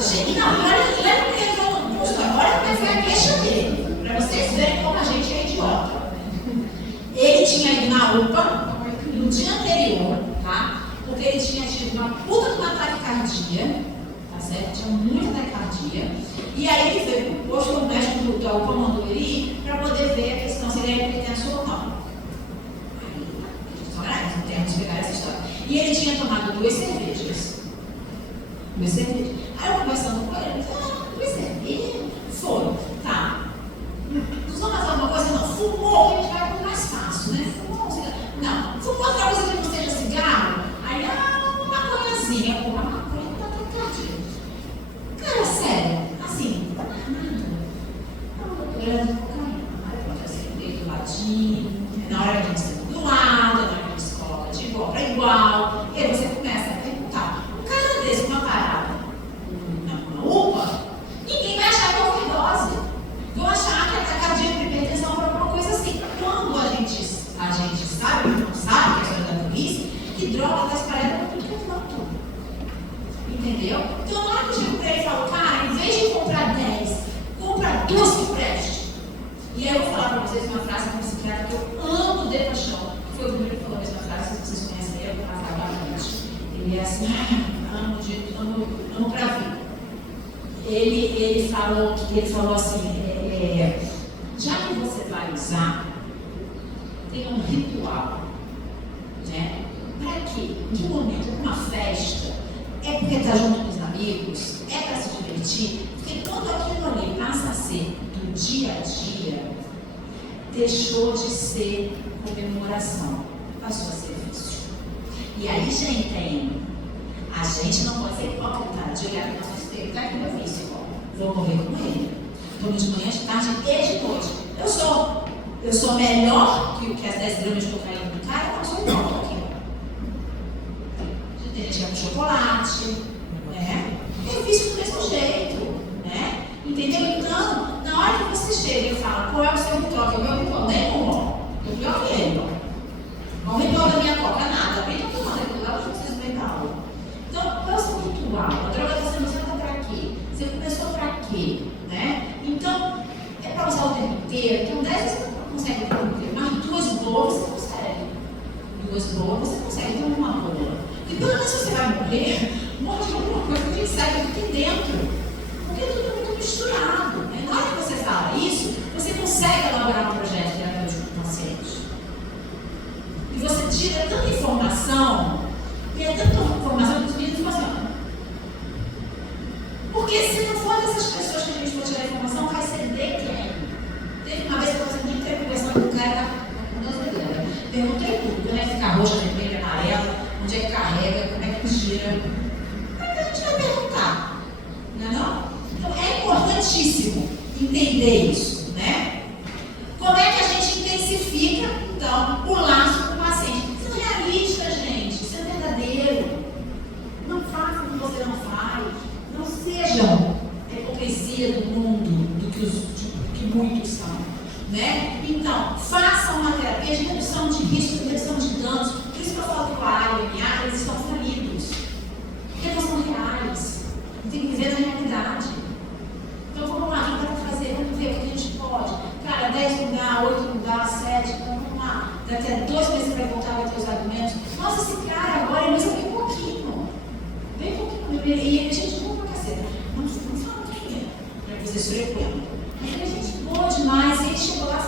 chegue na hora e leva o que entrou no custo, agora vai ficar a queixa dele, para vocês verem como a gente é idiota. Ele tinha ido na UPA no dia anterior, tá? Porque ele tinha tido uma puta de uma taquicardia, tá certo? Tinha muita taquicardia. E aí ele veio pro posto, o médico da UPA mandou ele ir para poder ver a questão se ele era hipertenso ou não. Aí, não tem que pegar essa história. E ele tinha tomado 2 cervejas. 2 cervejas. Aí eu conversando com ele, ele falou, 2 cervejas? Foram. Tá. Não vamos fazer alguma coisa? Não. Fumou, que a gente vai por mais fácil, né? Fumou, cigarro. Não. Fumou outra coisa que não seja cigarro? Aí, uma maconhazinha. Pô, uma maconha não tá taquicardia. Cara, sério. Assim, não tá nada. Não, doutora, cocaína. Aí pronto, assim, do ladinho. Na hora que a gente está do lado, na hora que a gente se coloca de igual para igual. E aí você começa a perguntar. Um cara desse, uma parada, uma UPA, ninguém vai achar que é overdose. Vão achar que a taquicardia de hipertensão foi alguma coisa assim. Quando a gente sabe, não sabe, que é a história da polícia, que droga está espalhada por tudo que é canto. Entendeu? Então, na hora que eu chego para ele e falo, cara, em vez de comprar 10, compra 2 que preste. E aí eu vou falar para vocês uma frase de um psiquiatra que eu amo de paixão. Foi o primeiro que falou a mesma frase, se vocês conhecem ele, eu vou passar bastante. Ele é assim, amo pra vida. Ele falou assim, já que você vai usar, tem um ritual, né? Para quê? Em que momento? Uma festa? É porque está junto com os amigos? É para se divertir? Porque quando aquilo ali passa a ser do dia a dia, deixou de ser comemoração, passou a ser vício. E aí já entendo, a gente não pode ser hipócrita de olhar para o nosso espelho, tá aqui meu vício, vou morrer com ele. Tomo de manhã, de tarde e de noite. Eu sou melhor que as 10 gramas de cocaína do cara, não sou igual aqui. Tem gente que é com chocolate, né? É vício do mesmo jeito, né? Entendeu? Então, na hora que você chega e fala, qual é o seu ritual? Que é o meu ritual, nem bom. Eu pior que ele, ó. O ritual da minha coca, nada. Bem que eu tô falando ritual, eu preciso bem da aula. Então, qual é o seu ritual? A droga está sendo usada pra quê? Você começou pra quê? Né? Então, é pra usar o tempo inteiro. Então, 10 você não consegue o tempo inteiro, mas 2 boas você consegue. 2 boas você consegue ter uma boa. E pelo menos você vai morrer, morre de alguma coisa que a gente sabe aqui dentro. Porque é tudo muito misturado. Né? Na hora que você fala isso, você consegue elaborar um projeto terapêutico com o paciente. E você tira tanta informação, e é tanta informação que os meninos ficam assim. Porque se não for dessas pessoas que a gente for tirar informação, vai ser de quem? Teve uma vez que eu estava sentindo que conversando com o cara da brasileira. Perguntei tudo, como é que fica roxa, vermelha, amarela, onde é que carrega, como é que tira. Como é que a gente vai perguntar? Não é não? Então é importantíssimo entender isso, né? Como é que a gente intensifica, então, o laço com o paciente? Sendo realista, gente, sendo verdadeiro. Não faça o que você não faz. Não sejam a hipocrisia do mundo, do que muitos são, né? Então, façam uma terapia de redução de riscos, de redução de danos. Por isso que eu falo que o AR e o MA, eles estão falidos. Porque não são reais. Tem que viver na realidade. Então, vamos lá, o que dá para fazer? Vamos ver o que a gente pode. Cara, 10 não dá, 8 não dá, 7, então vamos lá. Daqui a 2 meses para voltar vai ter os argumentos. Nossa, esse cara agora, mas eu vi um pouquinho. Bem pouquinho. E a gente boa pra caceta. Não fala quem é, para vocês frequentam. Mas a gente boa demais. E ele chegou lá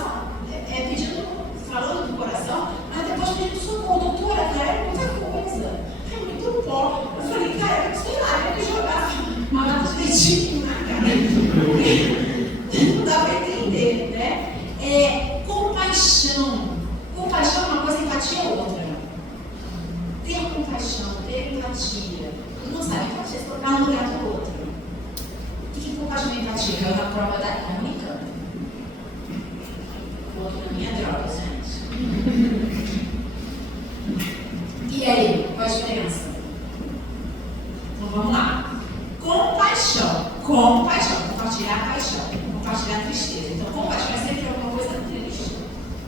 pedindo, falando do coração, mas depois pedindo socorro. Doutora, cara, é muita coisa. É muito pó. Eu falei, cara, sei lá, eu vou jogar uma lata de leitinho na cara. Não dá para entender, né? Compaixão. Compaixão é uma coisa, empatia empatia. Todo mundo sabe que empatia é se colocar no lugar do outro. O que compartilhar empatia? Caiu na prova da Unicamp. O outro na minha droga, gente. E aí, qual a diferença? Então vamos lá. Compaixão. Compaixão. Compartilhar a paixão. Compartilhar a tristeza. Então, compaixão é sempre alguma coisa triste.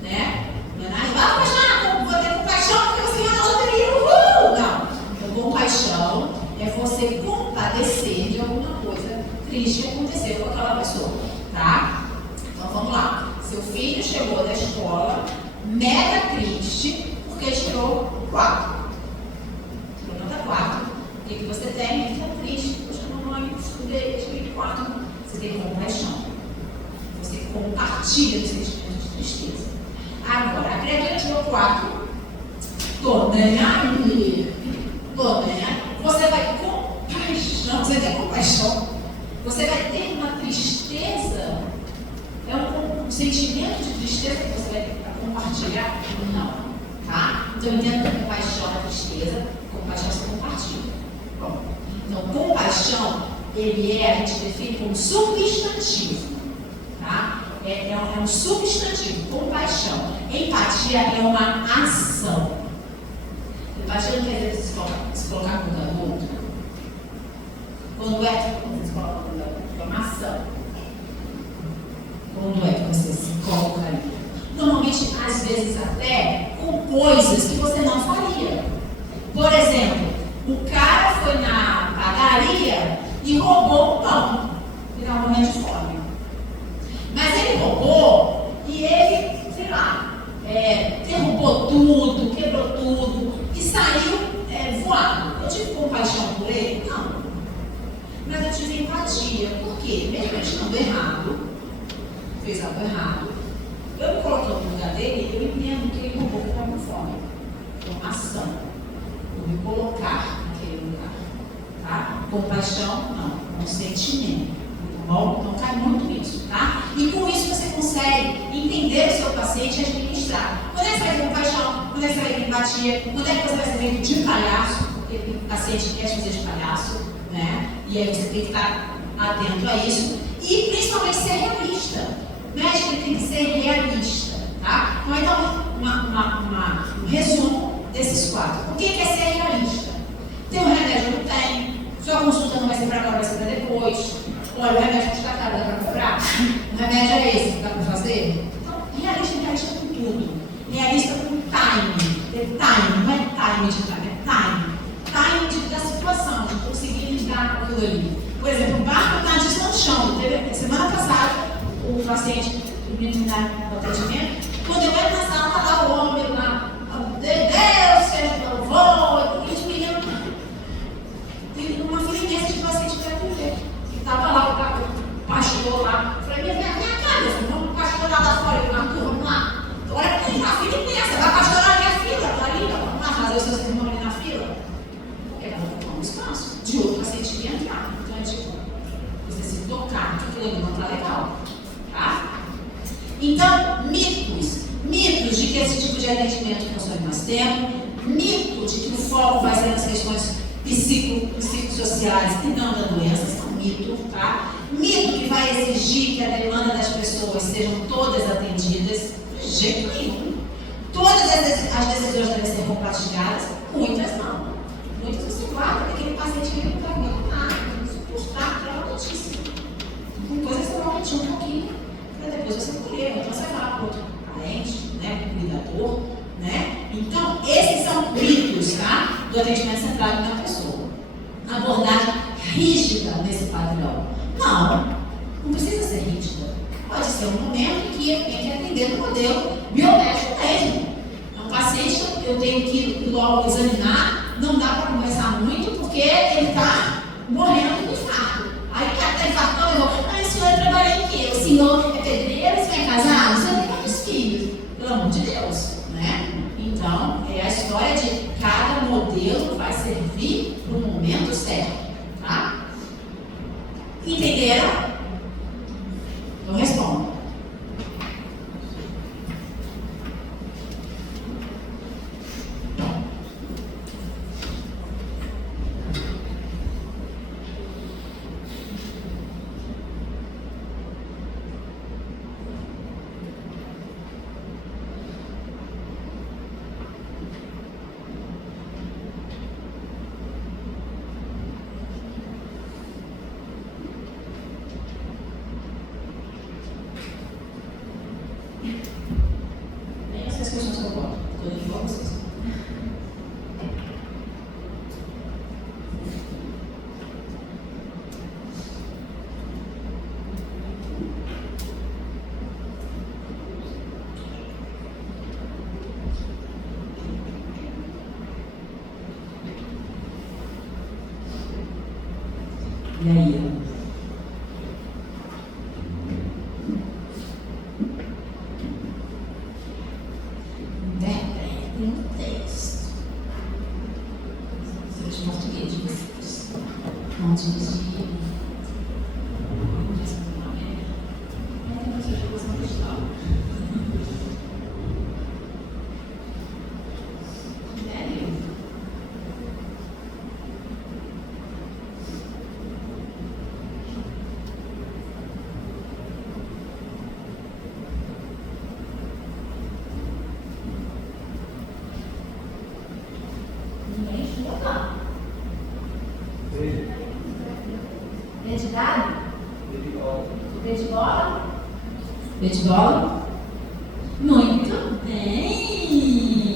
Né? Não é nada. Compaixão, vou ter compaixão porque você ganhou na loteria. Uhul! Não. Então, compaixão é você compadecer de alguma coisa triste que aconteceu com aquela pessoa. Tá? Então, vamos lá. Seu filho chegou da escola mega triste porque tirou 4. Tirou nota 4. O que você tem? Fica triste. Poxa, mamãe, estudei, tirei 4. Você tem compaixão. Você compartilha os sentimentos de tristeza. Agora, a criatura tirou 4. Tô nem aí. Tô nem aí. Você vai compaixão. Você tem compaixão. Você vai ter uma tristeza. É um sentimento de tristeza que você vai ter para compartilhar? Não. Tá? Então, entenda que compaixão é tristeza. Compaixão você compartilha. Bom, então, compaixão, ele é, a gente define como substantivo. Tá? É um substantivo, compaixão. Empatia é uma ação. Empatia não quer dizer se colocar no lugar do outro. Quando se coloca no lugar do outro, é uma ação. Quando é que você se colocaria? Normalmente, às vezes até com coisas que você não faria. Por exemplo, o cara foi na padaria e roubou o pão. Ele estava morrendo de fome. Mas ele roubou e ele, sei lá, derrubou tudo, quebrou tudo e saiu voado. Eu tive compaixão por ele? Não. Mas eu tive empatia. Por quê? Mesmo ele estando errado, fez algo errado, eu me coloquei no lugar dele, eu entendo que ele roubou porque estava com fome. É uma ação. Eu me colocar naquele lugar. Tá? Compaixão, não. É um sentimento. Tá bom? Então cai muito nisso. Tá? E com isso você consegue entender o seu paciente e administrar. Quando é que você vai ter compaixão? Quando é que você vai ter empatia? Quando é que você vai ser feito de palhaço? Porque o paciente quer fazer de palhaço. Né? E aí você tem que estar atento a isso. E principalmente ser realista. O médico tem que ser realista, tá? Então, um resumo desses 4. O que é ser realista? Tem um remédio, não tem. Sua consulta não vai ser para agora, vai ser para depois. Olha, o remédio custa caro, dá para comprar? O remédio é esse, dá para fazer? Então, realista com tudo. Realista com time. Time, não é time de time, é time. Time da situação, de conseguir lidar com aquilo ali. Por exemplo, o barco está deslanchando. Semana passada, o paciente, o menino no atendimento, quando eu entro na sala, está lá o homem lá, Deus, seja louvor, e os meninos, tem uma fila imensa de paciente para atender. E estava lá o pastor lá, eu falei, minha cara, eu falei, vamos pastor lá fora, eu falei, vamos lá. Olha que tem uma fila imensa, vai pastorar a minha fila, tá ali, vamos lá fazer o seu sermão ali na fila. Porque ela vai ocupar um espaço de outro paciente que ia entrar. Então é tipo, você se tocar, que aquilo ali não está legal. Tá? Então, mitos de que esse tipo de atendimento funciona mais tempo, mito de que o foco vai ser nas questões psicossociais e não da doença, isso é um mito, tá? Mito que vai exigir que a demanda das pessoas sejam todas atendidas, de jeito nenhum. Todas as decisões devem ser compartilhadas, muitas não. Muitas você guarda, porque aquele paciente que não está aguentando nada, suportar aquela notícia. Com coisas que você vai repetir um pouquinho, para depois você colher. Então você vai falar para outro parente, né, para o cuidador, né? Então, esses são mitos, tá? Do atendimento centrado na pessoa. Abordagem rígida nesse padrão. Não precisa ser rígida. Pode ser um momento em que eu tenho que atender no modelo biomédico mesmo. É um paciente que eu tenho que logo examinar, não dá para conversar muito, porque ele está morrendo de infarto. Aí o cara está infartando, eu vou, o senhor trabalha em quê? O senhor é pedreiro, o senhor é casado? O senhor tem quantos filhos? Pelo amor de Deus, né? Então, é a história de cada modelo vai servir para o momento certo, tá? Entenderam? Eu respondo. vocês. E aí? Interpretem o texto. Seja de português de vocês. Não dirigir. B de dado? B de bola? B de bola? Muito bem!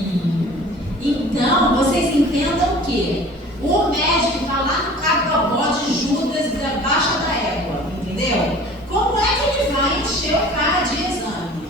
Então, vocês entendam o quê? O médico está lá no cargobó de Judas da baixa da égua, entendeu? Como é que ele vai encher o cara de exame?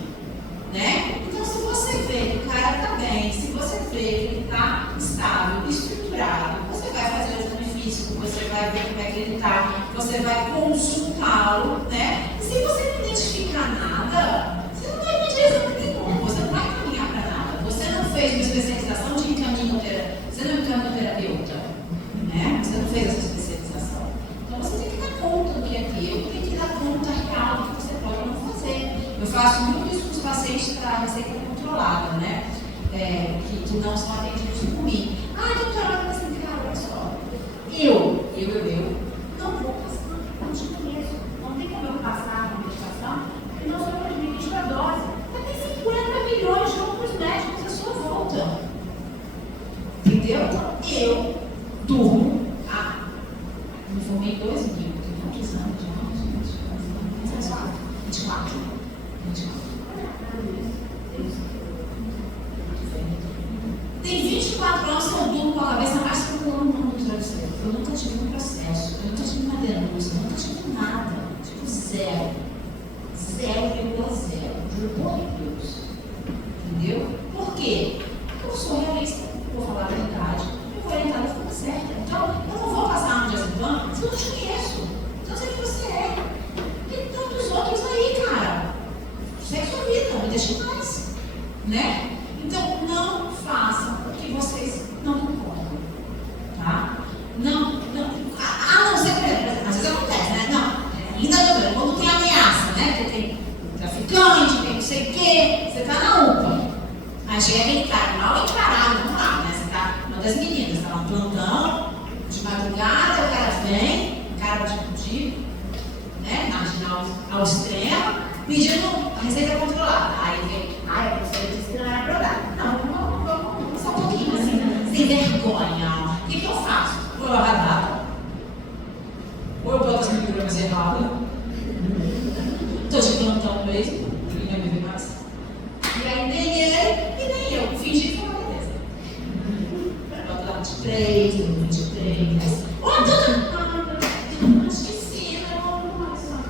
Né? Então, se você vê que o cara está bem, se você vê que ele está estável, estruturado, você vai fazer o exame físico, você vai ver como é que ele está, você vai consultá-lo, né? E se você não identificar nada, você não vai pedir exame nenhum, você não vai encaminhar para nada. Você não fez uma especialização de encaminhoterapeuta, você não é um encaminhoterapeuta, né? Você não fez essa especialização. Então você tem que dar conta do que é teu, tem que dar conta real do que você pode ou não fazer. Eu faço muito isso com os pacientes para receita controlada, né? Que não são atendidos por mim. Ah, doutora, mas assim, cara, olha só. Eu não vou passar, não te conheço. Não tem como eu passar na medicação, porque nós somos administra a dose. Mas tem 50 milhões de outros médicos à sua volta. Entendeu? Então, eu durmo. Me formei em 2000, tem quantos anos já? 24. Tem 24 anos que eu durmo com a cabeça mais tranquila no travesseiro. Eu nunca tive um processo, eu nunca tive uma denúncia, eu nunca tive nada. Tipo, 0,0. Juro por Deus. Entendeu? Por quê? Porque eu sou realista, vou falar a verdade, eu vou orientar da forma certa. Então, eu não vou passar no diazepam se eu não te conheço. Então, sei que você é. Tem tantos outros aí, cara. Segue sua vida, me deixa em paz. Né? Então, não façam o que vocês não concordam. Tá? Não. Não sei, por exemplo, às vezes acontece, né? Não. Ainda doutora, quando tem ameaça, né? Porque tem traficante, tem não sei o quê, você tá na UPA. Aí chega aquele cara mal encarado, vamos lá, né? Você tá, uma das meninas, tá no plantão, de madrugada, o cara vem, cara de né? Marginal ao extremo, pedindo a receita controlada. Aí vem, a professora disse que não era pra dar. Não, vamos só um pouquinho, assim, sem vergonha. O que eu faço? Ou eu radar, ou eu boto as microgramas erradas, tô de plantão mesmo, ninguém me vê mais. E aí nem ele e nem eu, fingi que foi uma beleza. Bota lá 23, 23. Ô, tudo! Acho que sim,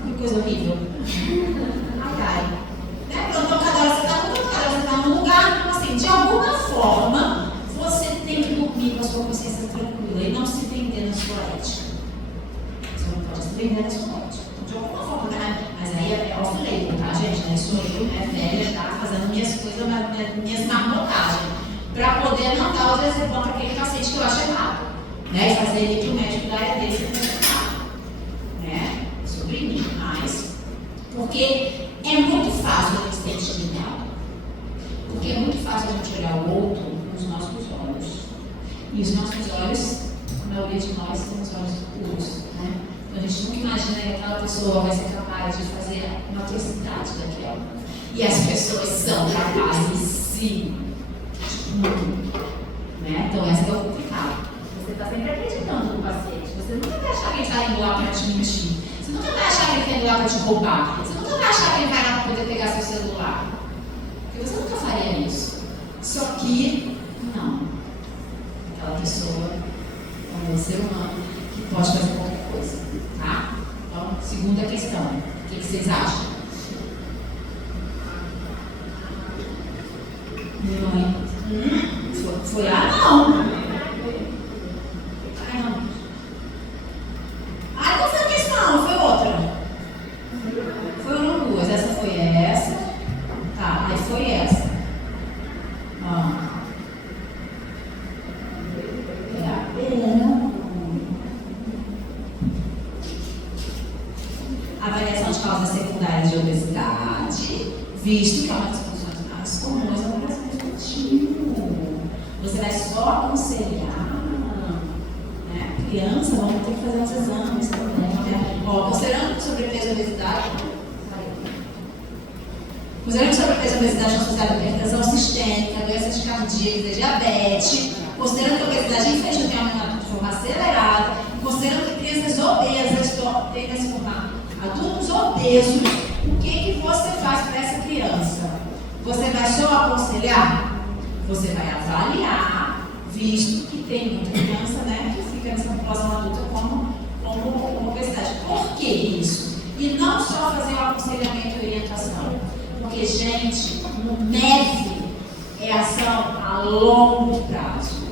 que coisa horrível. Ai. Né? Plantão, cada hora você tá num lugar, então assim, de alguma forma, você tem que dormir com a sua consciência tranquila e não se vender na sua ética. Você não pode se vender na sua ética. De alguma forma, né? Mas aí é off-label, tá, gente? Não sou eu, né, velha, tá? Fazendo minhas coisas, minhas marmotagens. Pra poder não dar o diazepam para aquele paciente que eu acho errado. Né? E fazer ele que o médico da área dele seja errado. Né? Sobre mim, mas. Porque é muito fácil a gente ser intimidado. Porque é muito fácil a gente olhar o outro com os nossos olhos. E os nossos olhos, a maioria de nós, temos olhos puros. Né? Então a gente nunca imagina que aquela pessoa vai ser capaz de fazer uma atrocidade daquela. E as pessoas são capazes, sim. Muito. Né? Então essa é o complicado. Você está sempre acreditando no paciente. Você nunca vai achar que ele está indo lá para te mentir. Você nunca vai achar que ele está indo lá para te roubar. Você nunca vai achar que ele vai lá para poder pegar seu celular. Porque você nunca faria isso. Só que ser humano que pode fazer qualquer coisa, tá? Então, segunda questão, o que vocês acham? Mãe, foi não. Ai, não. Ai, qual foi a questão? Foi outra? Foram duas, essa foi essa. Tá, aí foi essa. Avaliação de causas secundárias de obesidade, visto que é uma das funções mais comuns da avaliação infantil. Você vai só aconselhar, né? Criança, vamos ter que fazer uns exames também, né? Considerando que sobrepeso e obesidade. Considerando que sobrepeso e obesidade são associadas a hipertensão sistêmica, doenças cardíacas, diabetes, considerando que a obesidade infantil tem aumentado de forma acelerada, considerando que crianças obesas tendem a se formar adultos obesos, o que você faz para essa criança? Você vai só aconselhar? Você vai avaliar, visto que tem muita criança, né, que fica nessa população adulta como obesidade. Por que isso? E não só fazer o aconselhamento e orientação. Porque, gente, o MEV é ação a longo prazo,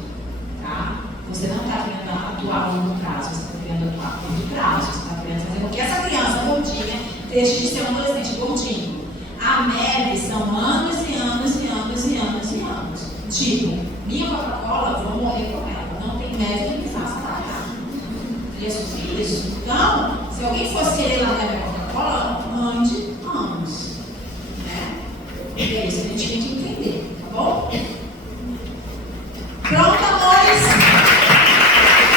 tá? Você não está querendo atuar a longo prazo, você está querendo atuar a curto prazo, você está querendo fazer com que essa criança gordinha deixe de ser um adolescente gordinho. A MEV são anos e anos e anos e anos e anos. Tipo, minha Coca-Cola, vou morrer com ela. Não tem MEV que me faça parar. Isso. Então, se alguém fosse querer largar minha Coca-Cola, ande anos. Né? E é isso que a gente tem que